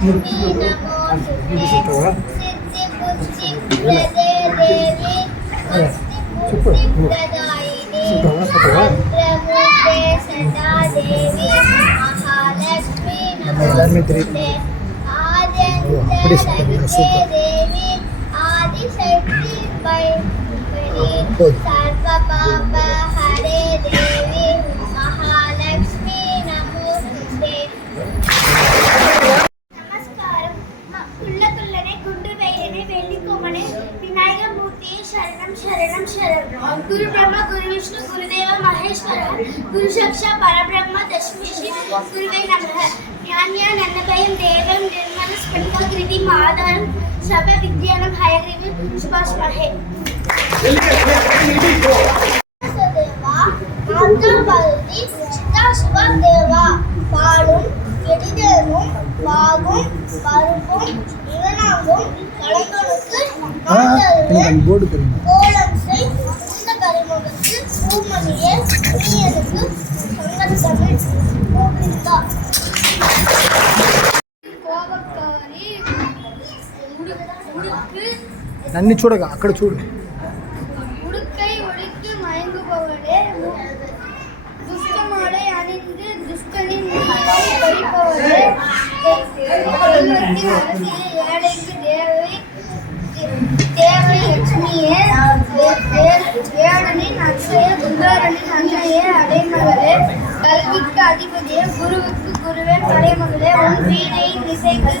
చెప్పు చెప్పవా చెప్పవా நம்ம எல்லாருமே தெரியும் அப்படி சொல்லுங்க சூப்பர் போதும் शरणं शरणं शरणं गुरुब्रह्म गुरुविष्णु गुरुदेव महेश्वरः गुरुशक्षा परब्रह्म तस्मै श्री गुरुवे नमः ज्ञान्यानन्दभयं देवं निर्मलस्फटिककृतिम् आधारं सर्वविज्ञानं हयग्रीवं सुभास्महे பகுதி சித்தா சுபதேவா பாடும் எடிதேவும் பாகும் பருப்பும் இவனாகும் கலைஞனுக்கு போர்டு నన్ను చూడగా అక్కడ చూడు தேவை லட்சுமியே வேடனின் அச்சய குந்தாரனின் அன்னையே அடைமகளே. கல்விக்கு அதிபதியே குருவுக்கு குருவே தலைமகளே உன் வீணையின் இசைகள்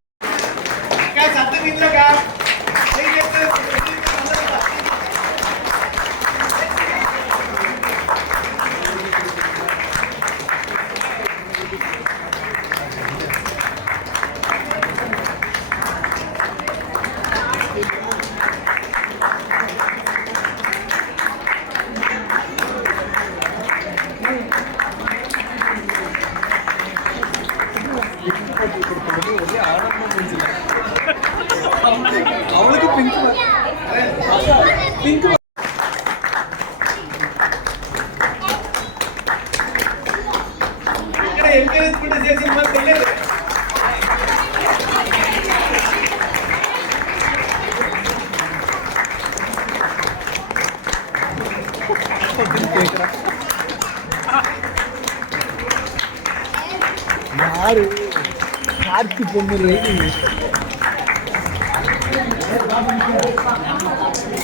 Claro, claro que vamos reivindicar.